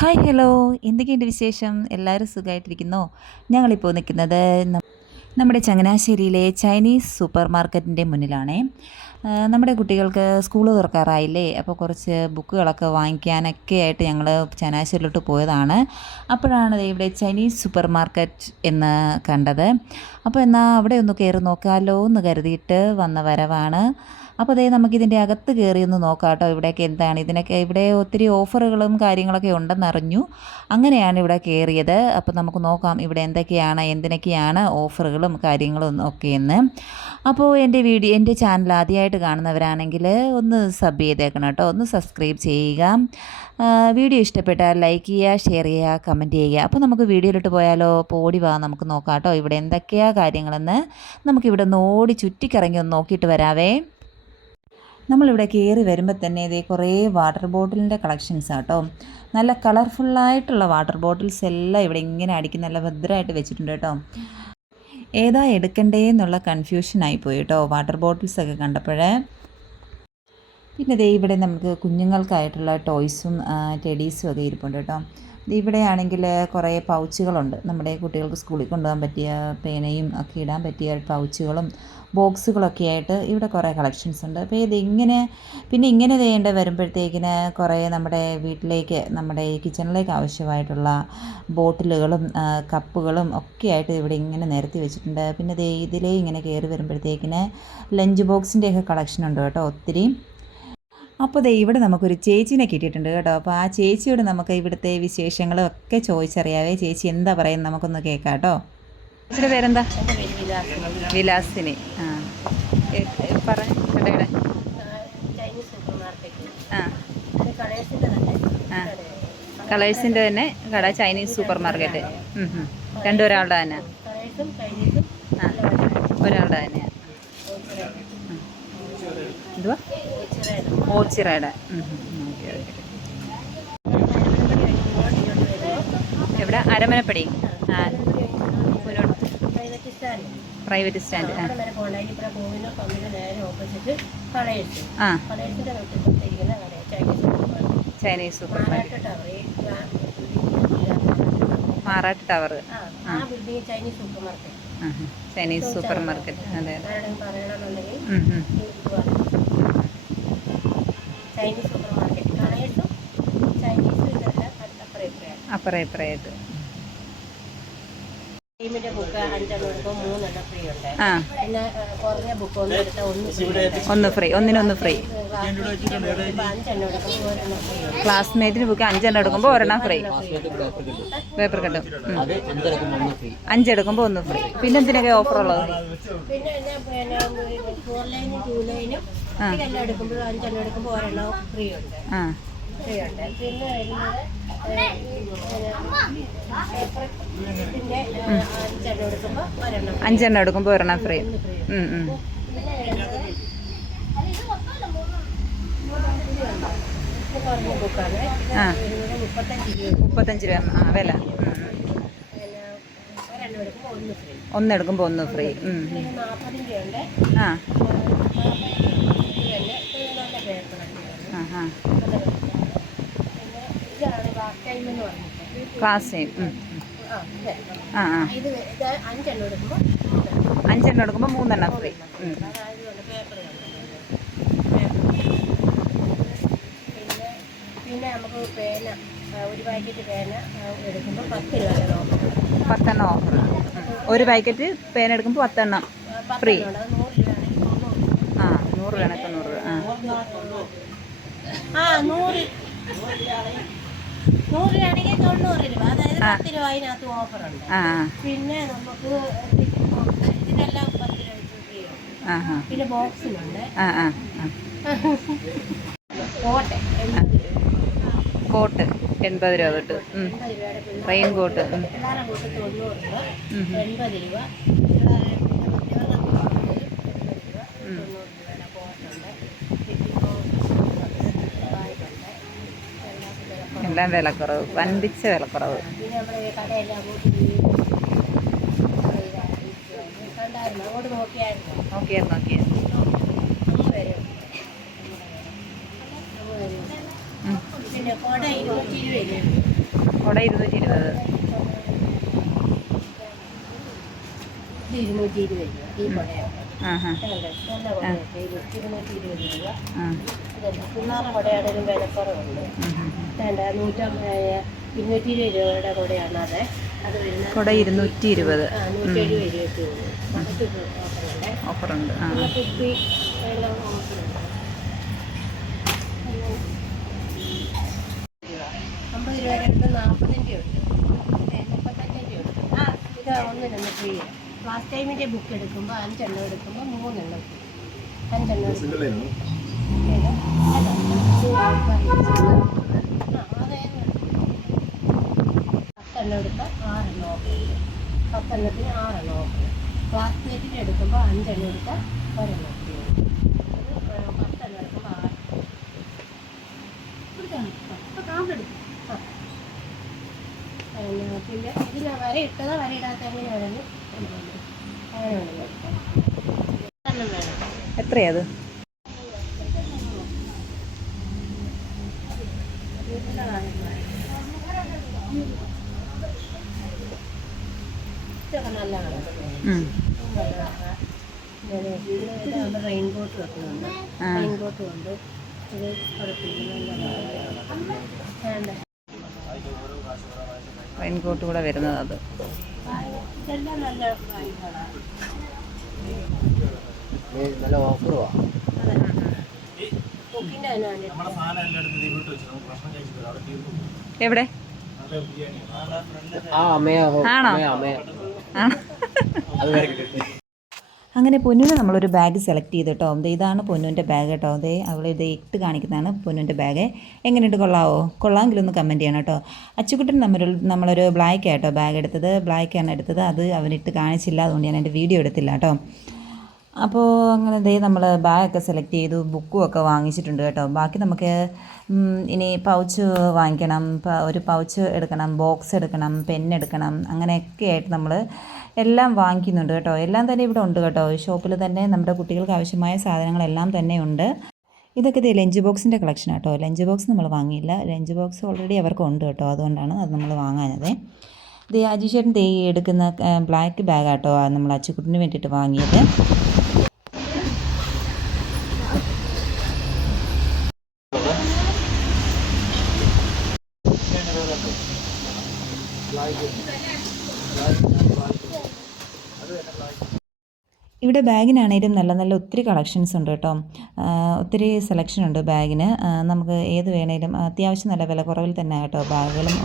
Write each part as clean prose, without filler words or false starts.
Hi hello, എന്തൊക്കെയുണ്ട് വിശേഷം? എല്ലാവരും സുഖമായിട്ടിരിക്കുന്നോ? ഞങ്ങളിപ്പോൾ നിൽക്കുന്നത് നമ്മുടെ ചങ്ങനാശ്ശേരിയിലെ ചൈനീസ് സൂപ്പർ മാർക്കറ്റിൻ്റെ മുന്നിലാണേ. നമ്മുടെ കുട്ടികൾക്ക് സ്കൂൾ തുറക്കാറായില്ലേ, അപ്പോൾ കുറച്ച് ബുക്കുകളൊക്കെ വാങ്ങിക്കാനൊക്കെ ആയിട്ട് ഞങ്ങൾ ചങ്ങനാശ്ശേരിയിലോട്ട് പോയതാണ്. അപ്പോഴാണ് ദേ ഇവിടെ ചൈനീസ് സൂപ്പർ മാർക്കറ്റ് എന്ന് കണ്ടത്. അപ്പോൾ എന്നാൽ അവിടെ ഒന്ന് കയറി നോക്കാമല്ലോ എന്ന് കരുതിയിട്ട് വന്ന വരവാണ്. അപ്പോൾ ദേ നമുക്കിതിൻ്റെ അകത്ത് കയറി ഒന്ന് നോക്കാം കേട്ടോ. ഇവിടെയൊക്കെ എന്താണ്, ഇതിനൊക്കെ ഇവിടെ ഒത്തിരി ഓഫറുകളും കാര്യങ്ങളൊക്കെ ഉണ്ടെന്നറിഞ്ഞു. അങ്ങനെയാണ് ഇവിടെ കയറിയത്. അപ്പോൾ നമുക്ക് നോക്കാം ഇവിടെ എന്തൊക്കെയാണ്, എന്തിനൊക്കെയാണ് ഓഫറുകളും കാര്യങ്ങളും ഒക്കെയെന്ന്. അപ്പോൾ എൻ്റെ ചാനൽ ആദ്യമായിട്ട് കാണുന്നവരാണെങ്കിൽ ഒന്ന് സബ് ചെയ്തേക്കണം കേട്ടോ, ഒന്ന് സബ്സ്ക്രൈബ് ചെയ്യുക. വീഡിയോ ഇഷ്ടപ്പെട്ടാൽ ലൈക്ക് ചെയ്യുക, ഷെയർ ചെയ്യുക, കമൻറ്റ് ചെയ്യുക. അപ്പോൾ നമുക്ക് വീഡിയോയിലോട്ട് പോയാലോ? ഓടി വാ, നമുക്ക് നോക്കാം കേട്ടോ ഇവിടെ എന്തൊക്കെയാണ് കാര്യങ്ങളെന്ന്. നമുക്കിവിടെ ഒന്ന് ഓടി ചുറ്റിക്കറങ്ങി ഒന്ന് നോക്കിയിട്ട് വരാവേ. നമ്മളിവിടെ കയറി വരുമ്പോൾ തന്നെ ഇതേ കുറേ വാട്ടർ ബോട്ടിലിൻ്റെ കളക്ഷൻസ് ആട്ടോ. നല്ല കളർഫുള്ളായിട്ടുള്ള വാട്ടർ ബോട്ടിൽസ് എല്ലാം ഇവിടെ ഇങ്ങനെ അടുക്കി നല്ല ഭദ്രമായിട്ട് വെച്ചിട്ടുണ്ട് കേട്ടോ. ഏതാ എടുക്കണ്ടേ എന്നുള്ള കൺഫ്യൂഷനായിപ്പോയി കേട്ടോ വാട്ടർ ബോട്ടിൽസൊക്കെ കണ്ടപ്പോഴേ. പിന്നെ ദേ ഇവിടെ നമുക്ക് കുഞ്ഞുങ്ങൾക്കായിട്ടുള്ള ടോയ്സും ടെഡീസും ഒക്കെ ഇരിപ്പുണ്ട് കേട്ടോ. ഇവിടെയാണെങ്കിൽ കുറേ പൗച്ചുകളുണ്ട്. നമ്മുടെ കുട്ടികൾക്ക് സ്കൂളിൽ കൊണ്ടുപോകാൻ പറ്റിയ പേനയും ഒക്കെ ഇടാൻ പറ്റിയ പൗച്ചുകളും ബോക്സുകളൊക്കെ ആയിട്ട് ഇവിടെ കുറേ കളക്ഷൻസ് ഉണ്ട്. അപ്പോൾ ഇതിങ്ങനെ പിന്നെ ഇങ്ങനെ ചെയ്യേണ്ട വരുമ്പോഴത്തേക്കിന് കുറേ നമ്മുടെ വീട്ടിലേക്ക്, നമ്മുടെ ഈ കിച്ചണിലേക്ക് ആവശ്യമായിട്ടുള്ള ബോട്ടിലുകളും കപ്പുകളും ഒക്കെ ആയിട്ട് ഇവിടെ ഇങ്ങനെ നിരത്തി വെച്ചിട്ടുണ്ട്. പിന്നെ ഇതിലേ ഇങ്ങനെ കയറി വരുമ്പോഴത്തേക്കിന് ലഞ്ച് ബോക്സിൻ്റെയൊക്കെ കളക്ഷൻ ഉണ്ട് കേട്ടോ ഒത്തിരി. അപ്പോൾ ദേ ഇവിടെ നമുക്കൊരു ചേച്ചീനെ കിട്ടിയിട്ടുണ്ട് കേട്ടോ. അപ്പോൾ ആ ചേച്ചിയോട് നമുക്ക് ഇവിടുത്തെ വിശേഷങ്ങളും ഒക്കെ ചോദിച്ചറിയാവേ. ചേച്ചി എന്താ പറയുന്നത് നമുക്കൊന്ന് കേൾക്കാം കേട്ടോ. ചേച്ചിയുടെ പേരെന്താ? വിലാസിനി. ആ പറഞ്ഞു കടയുടെ. ആ ആ കളേഴ്സിൻ്റെ തന്നെ കട, ചൈനീസ് സൂപ്പർ മാർക്കറ്റ്. രണ്ടൊരാളുടെ തന്നെ. ആ ഒരാളുടെ തന്നെയാണ്. എന്തുവാ? ഓച്ചിറയുടെ. Okay okay. എവിടെ? അരമനപ്പടി. ആ പ്രൈവറ്റ് സ്റ്റാൻഡ്. ആ Chinese super market, Maratt tower. Chinese super market. അതെ അതെ. ചൈനീസ് സൂപ്പർ മാർക്കറ്റ് കളേഴ്സും ചൈനീസും ഇതെല്ലാം അപ്പുറം ഇപ്പുറമായിട്ട്. ടീമിൻ്റെ ബുക്ക് 5 എടുക്കുമ്പോൾ 3 ഫ്രീ ഉണ്ട്. പിന്നെ കുറഞ്ഞ ബുക്ക് ഒന്ന് എടുത്താൽ ഒന്ന് ഫ്രീ, ഒന്നിനൊന്ന് ഫ്രീ. 5 എടുക്കുമ്പോൾ 1 ഫ്രീ. ക്ലാസ്മേറ്റിന് ബുക്ക് 5 എടുക്കുമ്പോൾ 1 ഫ്രീ. പേപ്പർ കിട്ടും. 5 എടുക്കുമ്പോൾ 1 ഫ്രീ. പിന്നെ എന്തിനൊക്കെ ഓഫർ ഉള്ളത്? പിന്നെ 4 ലൈനും 2 ലൈനും ഇതെല്ലാം എടുക്കുമ്പോൾ 5 എടുക്കുമ്പോൾ 1 ഫ്രീ ഉണ്ട്. ഫ്രീ ഉണ്ട്. പിന്നെ വരുന്നത് ഇതിൻ്റെ 5 എടുക്കുമ്പോൾ 1 ഫ്രീ. കുറഞ്ഞ ബുക്കാണ്. 35 രൂപ വില. ഒരെണ്ണം എടുക്കുമ്പോൾ 1 1 എടുക്കുമ്പോൾ 1 ഫ്രീ. ഫ്രീ. പിന്നെ 40 രൂപയുണ്ട്. ആ നല്ല പേപ്പറാണ്. Class time. ആ ആ ഇത് 5 എടുക്കുമ്പോൾ 5 എടുക്കുമ്പോൾ 3 ഫ്രീ. പിന്നെ നമുക്ക് പേന, ഒരു പാക്കറ്റ് പേന എടുക്കുമ്പോൾ 10 രൂപ ഓഫർ. 10 ഓഫർ. ഒരു പാക്കറ്റ് പേന എടുക്കുമ്പോൾ 10 ഫ്രീ. 100 കണക്ക് 100 രൂപ. ആ 100 രൂപയാണെങ്കിൽ 90 രൂപ. അതായത് 10 രൂപ അതിനകത്ത് ഓഫറുണ്ട്. പിന്നെ നമുക്ക് ഇതിനെല്ലാം 10 രൂപ ഫ്രീ. പിന്നെ ബോക്സിനുണ്ട്. കോട്ട് 80 രൂപ തൊട്ട്. Rain coat. പിള്ളേരെ കോട്ട് 90 രൂപ, 80 രൂപ. എല്ലാം വിലക്കുറവ്, വൻപിച്ച വിലക്കുറവ്. പിന്നെ നമ്മുടെ കടയെല്ലാം അങ്ങോട്ട് നോക്കിയായിരുന്നു. പിന്നെ കൊട 220 രൂപ. കുട 220. ഇത് 220 രൂപ ഈ കുടയാണ്. ആഹാ. നല്ല കുടയൊക്കെ 220 രൂപ. പിള്ളേരുടെ കുടയാണെങ്കിലും വിലക്കുറവുണ്ട്. വേണ്ട 220 രൂപയുടെ കുടയാണ് അത്. അത് വരുന്നത് കുട 220. 170 രൂപയ്ക്ക് ഓഫറുണ്ട്. കുപ്പി എല്ലാം ഓഫറുണ്ട്. 50 രൂപയുടെ അടുത്ത് 40 ഉണ്ട്, 35 ഉണ്ട്. ഇത് ഒന്നിനൊന്ന് ഫ്രീ. ക്ലാസ് ടൈമിൻ്റെ ബുക്ക് എടുക്കുമ്പോൾ 5 എണ്ണം എടുക്കുമ്പോൾ 3 എണ്ണം ഫ്രീ. 5 എണ്ണം10 എടുത്താൽ 6 എണ്ണം ഓഫർ. 10 എണ്ണത്തിന് 6 എണ്ണം ഓഫർ. ക്ലാസ് പ്ലേറ്റിന് എടുക്കുമ്പോൾ 5 എണ്ണം എടുത്താൽ 1 എണ്ണം ഫ്രീ. 10 എണ്ണം എടുക്കുമ്പോൾ 6. പിന്നെ ഇതിന് വര ഇട്ടതോ വര ഇടാത്ത എങ്ങനെ വേണമെങ്കിൽ അങ്ങനെ വേണം. എത്രയാത്? ഇതൊക്കെ നല്ലതാണ്. റെയിൻകോട്ട് വെക്കുന്നുണ്ട്. റെയിൻകോട്ട് കൊണ്ട് ഇത് കുഴപ്പമില്ല. റെയിൻകോട്ട് കൂടെ വരുന്നത് അത്. ഇതെല്ലാം നല്ല നല്ല ഓഫറുവാ. എവിടെ? ആണോ? അങ്ങനെ പൊന്നുവിന് നമ്മളൊരു ബാഗ് സെലക്ട് ചെയ്ത് കേട്ടോ. ഇതാണ് പൊന്നുവിൻ്റെ ബാഗ് കേട്ടോ. അവൾ ഇത് ഇട്ട് കാണിക്കുന്നതാണ് പൊന്നുവിൻ്റെ ബാഗ്. എങ്ങനെയുണ്ട്, കൊള്ളാവോ? കൊള്ളാമെങ്കിലൊന്ന് കമൻറ്റ് ചെയ്യണം കേട്ടോ. അച്ചുകുട്ടൻ നമ്മളൊരു ബ്ലാക്ക് കേട്ടോ ബാഗ് എടുത്തത്. ബ്ലാക്കാണ് എടുത്തത്. അത് അവനിട്ട് കാണിച്ചില്ല, അതുകൊണ്ട് ഞാൻ എൻ്റെ വീഡിയോ എടുത്തില്ല കേട്ടോ. അപ്പോൾ അങ്ങനെ നമ്മൾ ബാഗൊക്കെ സെലക്ട് ചെയ്തു, ബുക്കും ഒക്കെ വാങ്ങിച്ചിട്ടുണ്ട് കേട്ടോ. ബാക്കി നമുക്ക് ഇനി പൗച്ച് വാങ്ങിക്കണം, ഒരു പൗച്ച് എടുക്കണം, ബോക്സ് എടുക്കണം, പെന്നെടുക്കണം, അങ്ങനെയൊക്കെ ആയിട്ട് നമ്മൾ എല്ലാം വാങ്ങിക്കുന്നുണ്ട് കേട്ടോ. എല്ലാം തന്നെ ഇവിടെ ഉണ്ട് കേട്ടോ. ഷോപ്പിൽ തന്നെ നമ്മുടെ കുട്ടികൾക്ക് ആവശ്യമായ സാധനങ്ങളെല്ലാം തന്നെ ഉണ്ട്. ഇതൊക്കെ ലഞ്ച് ബോക്സിൻ്റെ കളക്ഷൻ കേട്ടോ. ലഞ്ച് ബോക്സ് നമ്മൾ വാങ്ങിയില്ല. ലഞ്ച് ബോക്സ് ഓൾറെഡി അവർക്ക് ഉണ്ട് കേട്ടോ. അതുകൊണ്ടാണ് അത് നമ്മൾ വാങ്ങാനത്. അജിഷേട്ടൻ എടുക്കുന്ന ബ്ലാക്ക് ബാഗാട്ടോ നമ്മൾ അച്ചുക്കുട്ടിന് വേണ്ടിയിട്ട് വാങ്ങിയത്. ഇവിടെ ബാഗിനാണേലും നല്ല നല്ല ഒത്തിരി കളക്ഷൻസ് ഉണ്ട് കേട്ടോ. ഒത്തിരി സെലക്ഷൻ ഉണ്ട് ബാഗിന്. നമുക്ക് ഏത് വേണേലും അത്യാവശ്യം നല്ല വില കുറവിൽ തന്നെ കേട്ടോ ബാഗുകളും.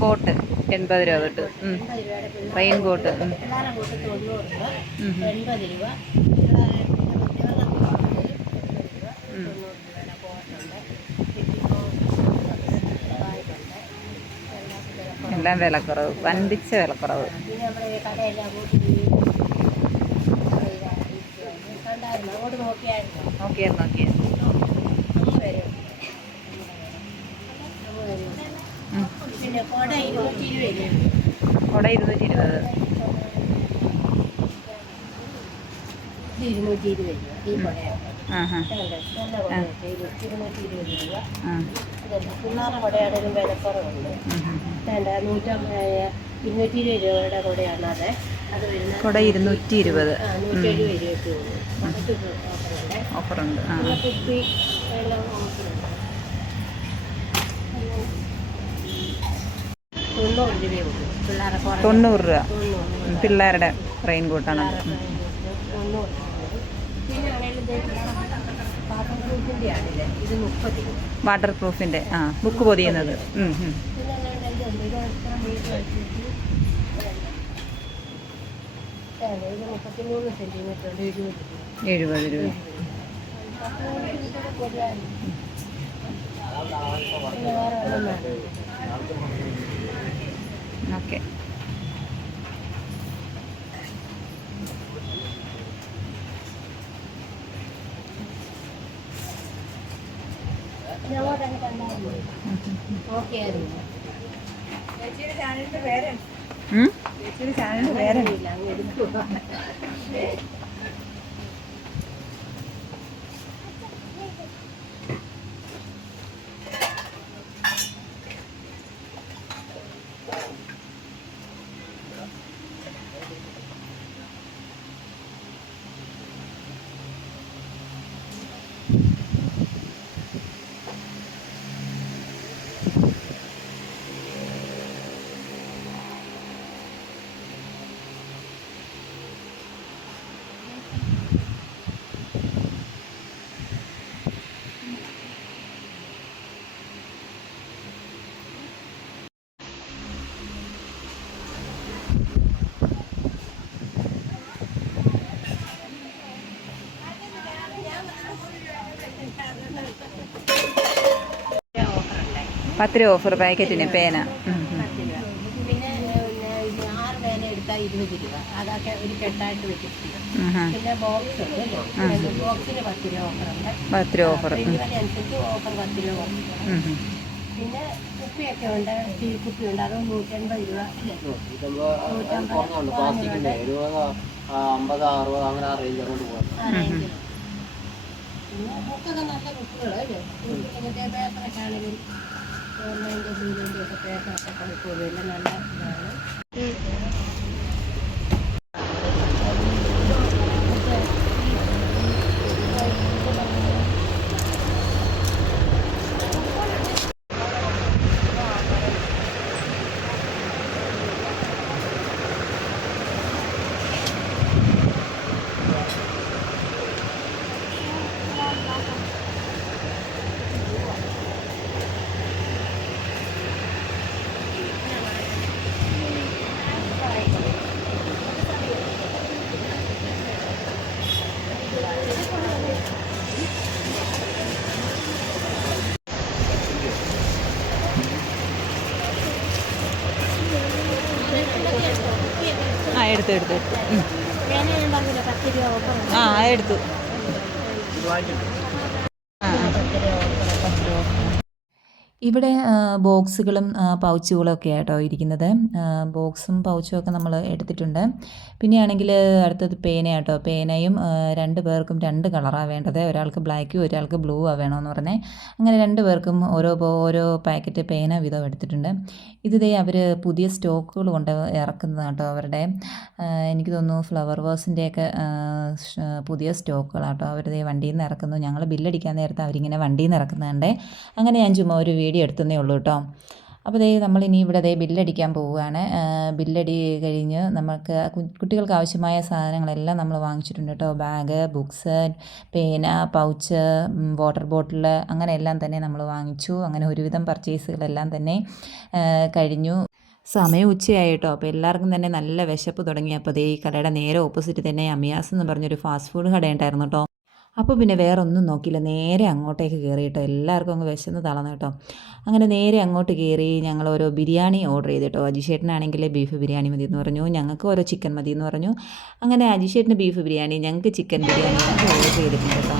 കോട്ട് 80 രൂപ തൊട്ട്. റെയിൻ കോട്ട് 90 രൂപ. 80 രൂപ. എല്ലാം വിലക്കുറവ്, വൻപിച്ച വിലക്കുറവ്. നോക്കിയായിരുന്നു. കുട 220. കുട 220. 220 രൂപ ഈ കുടയാണ്. ആ ഹാ നല്ല കുടയൊക്കെ 220 രൂപ. ആ ഇതല്ല പിള്ളേരുടെ കുടയാണെങ്കിലും വിലക്കുറവുണ്ട്. വേണ്ട 220 രൂപയുടെ കുടയാണ് അത്. അത് വരുന്നത് കുട 220. 170 രൂപയ്ക്ക് ഉള്ളൂ. നമുക്ക് ഓഫറുണ്ട്. ഓഫറുണ്ട്. ആ പിന്നെ കുപ്പി എല്ലാം ഓഫറുണ്ട്. 90 രൂപയേ ഉള്ളൂ പിള്ളേരെ 90 രൂപ 90 പിള്ളേരുടെ റെയിൻ കോട്ടാണ്. 90. പിന്നെ ആണെങ്കിലും വാട്ടർ പ്രൂഫിൻ്റെ ആണില്ലേ, ഇത് 30 രൂപ. വാട്ടർ പ്രൂഫിൻ്റെ ബുക്ക് പൊതിയുന്നത്. പിന്നെ ഇതുണ്ട്, ഇത് എത്ര മീറ്റർ വെച്ചിട്ട് ഇത് 33 സെൻറ്റിമീറ്റർ ഉണ്ട്, 70 70 രൂപ. രൂപ. പിന്നെ വേറെ ഒന്നും വേണ്ട. ഓക്കെ. ഞങ്ങോട്ടങ്ങ് കണ്ടായിരുന്നു. ഓക്കെ ആയിരുന്നു. ഇല്ല, അങ്ങ് എടുക്കുക. ഓഫറുണ്ടായി 10 രൂപ ഓഫർ പാക്കറ്റിന് പേന. 10 രൂപ. പിന്നെ 6 പേന എടുത്താൽ 20 രൂപ. അതൊക്കെ ഒരു കെട്ടായിട്ട് വെച്ചിട്ടുണ്ട്. പിന്നെ ബോക്സ് ഉണ്ട് അല്ലേ, ബോക്സിന് 10 രൂപ ഓഫറുണ്ട്. 10 രൂപ ഓഫർ. അനുസരിച്ച് ഓഫർ 10 രൂപ ഓഫർ. പിന്നെ കുപ്പിയൊക്കെ ഉണ്ട്, ടീ കുപ്പി ഉണ്ട്, അത് 180 രൂപ. പ്ലാസ്റ്റിക്കിന്റെ 50, 60 അങ്ങനെ ആ റേഞ്ച് അങ്ങോട്ട് പോകാം. പിന്നെ ബുക്കൊക്കെ നല്ല ബുക്കുകളോ അല്ലേ, മറ്റേ പേപ്പറൊക്കെ ആണെങ്കിലും ഓൺലൈൻ്റെ ബില്ലിൻ്റെ ഒക്കെ പേപ്പറൊക്കെ കളിക്കുമല്ലോ, നല്ല ഇതാണ്. എടുത്തു പേന ഞാൻ പറഞ്ഞില്ല 10 രൂപ ഓഫർ. എടുത്തു. ഇവിടെ ബോക്സുകളും പൗച്ചുകളും ഒക്കെ ആട്ടോ ഇരിക്കുന്നത്. ബോക്സും പൗച്ചും ഒക്കെ നമ്മൾ എടുത്തിട്ടുണ്ട്. പിന്നെയാണെങ്കിൽ അടുത്തത് പേനയാട്ടോ. പേനയും 2 പേർക്കും 2 കളറാണ് വേണ്ടത്. ഒരാൾക്ക് ബ്ലാക്കും ഒരാൾക്ക് ബ്ലൂ വേണമെന്ന് പറഞ്ഞേ. അങ്ങനെ 2 പേർക്കും ഓരോ പാക്കറ്റ് പേന വീതം എടുത്തിട്ടുണ്ട്. ഇത് അവർ പുതിയ സ്റ്റോക്കുകൾ കൊണ്ട് ഇറക്കുന്നത് കേട്ടോ. അവരുടെ എനിക്ക് തോന്നുന്നു ഫ്ലവർ വേഴ്സിൻ്റെയൊക്കെ പുതിയ സ്റ്റോക്കുകളാട്ടോ. അവർ വണ്ടിയിൽ നിന്ന് ഇറക്കുന്നു. ഞങ്ങൾ ബില്ലടിക്കാൻ നേരത്തെ അവരിങ്ങനെ വണ്ടിയിൽ നിന്ന് ഇറക്കുന്നുണ്ട്. അങ്ങനെ ഞാൻ ചുമ്മാ ഒരു വീഡിയോ എടുത്തതേ ഉള്ളൂ കേട്ടോ. അപ്പോൾ നമ്മളിനി ഇവിടെ ബില്ലടിക്കാൻ പോവുകയാണ്. ബില്ലടി കഴിഞ്ഞ് നമുക്ക് കുട്ടികൾക്ക് ആവശ്യമായ സാധനങ്ങളെല്ലാം നമ്മൾ വാങ്ങിച്ചിട്ടുണ്ട് കേട്ടോ. ബാഗ്, ബുക്സ്, പേന, പൗച്ച്, വാട്ടർ ബോട്ടിൽ, അങ്ങനെ എല്ലാം തന്നെ നമ്മൾ വാങ്ങിച്ചു. അങ്ങനെ ഒരുവിധം പർച്ചേസുകളെല്ലാം തന്നെ കഴിഞ്ഞു. സമയം ഉച്ചയായി കേട്ടോ. അപ്പോൾ എല്ലാവർക്കും തന്നെ നല്ല വിശപ്പ് തുടങ്ങിയപ്പോൾ ഈ കടയുടെ നേരെ ഓപ്പോസിറ്റ് തന്നെ അമിയാസ് എന്ന് പറഞ്ഞൊരു ഫാസ്റ്റ് ഫുഡ് കടയുണ്ടായിരുന്നു കേട്ടോ. അപ്പോൾ പിന്നെ വേറെ ഒന്നും നോക്കിയില്ല, നേരെ അങ്ങോട്ടേക്ക് കയറി കേട്ടോ. എല്ലാവർക്കും അങ്ങ് വിശന്ന് തളർന്നു കേട്ടോ. അങ്ങനെ നേരെ അങ്ങോട്ട് കയറി ഞങ്ങൾ ഓരോ ബിരിയാണി ഓർഡർ ചെയ്ത് കേട്ടോ. അജിഷേട്ടനാണെങ്കിൽ ബീഫ് ബിരിയാണി മതി എന്ന് പറഞ്ഞു, ഞങ്ങൾക്ക് ഓരോ ചിക്കൻ മതി എന്ന് പറഞ്ഞു. അങ്ങനെ അജിഷേട്ടന് ബീഫ് ബിരിയാണി, ഞങ്ങൾക്ക് ചിക്കൻ ബിരിയാണി ഓർഡർ ചെയ്തിട്ടുണ്ട് കേട്ടോ.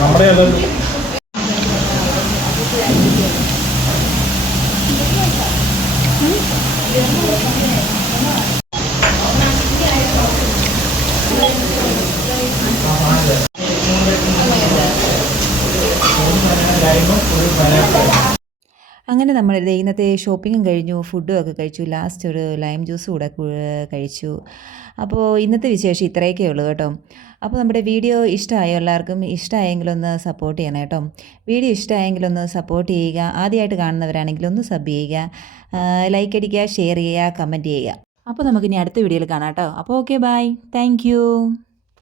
നമ്മുടെ അതല്ല അങ്ങനെ നമ്മൾ ഇന്നത്തെ ഷോപ്പിങ്ങും കഴിഞ്ഞു, ഫുഡും ഒക്കെ കഴിച്ചു. ലാസ്റ്റ് ഒരു ലൈം ജ്യൂസ് കൂടെ കഴിച്ചു. അപ്പോൾ ഇന്നത്തെ വിശേഷം ഇത്രയൊക്കെ ഉള്ളൂ കേട്ടോ. അപ്പോൾ നമ്മുടെ വീഡിയോ ഇഷ്ടമായോ? എല്ലാവർക്കും ഇഷ്ടമായെങ്കിലൊന്ന് സപ്പോർട്ട് ചെയ്യണം കേട്ടോ. വീഡിയോ ഇഷ്ടമായെങ്കിലൊന്ന് സപ്പോർട്ട് ചെയ്യുക. ആദ്യമായിട്ട് കാണുന്നവരാണെങ്കിൽ ഒന്ന് സബ് ചെയ്യുക, ലൈക്ക് അടിക്കുക, ഷെയർ ചെയ്യുക, കമൻറ്റ് ചെയ്യുക. അപ്പോൾ നമുക്കിനി അടുത്ത വീഡിയോയിൽ കാണാം കേട്ടോ. അപ്പോൾ ഓക്കെ, ബൈ, താങ്ക്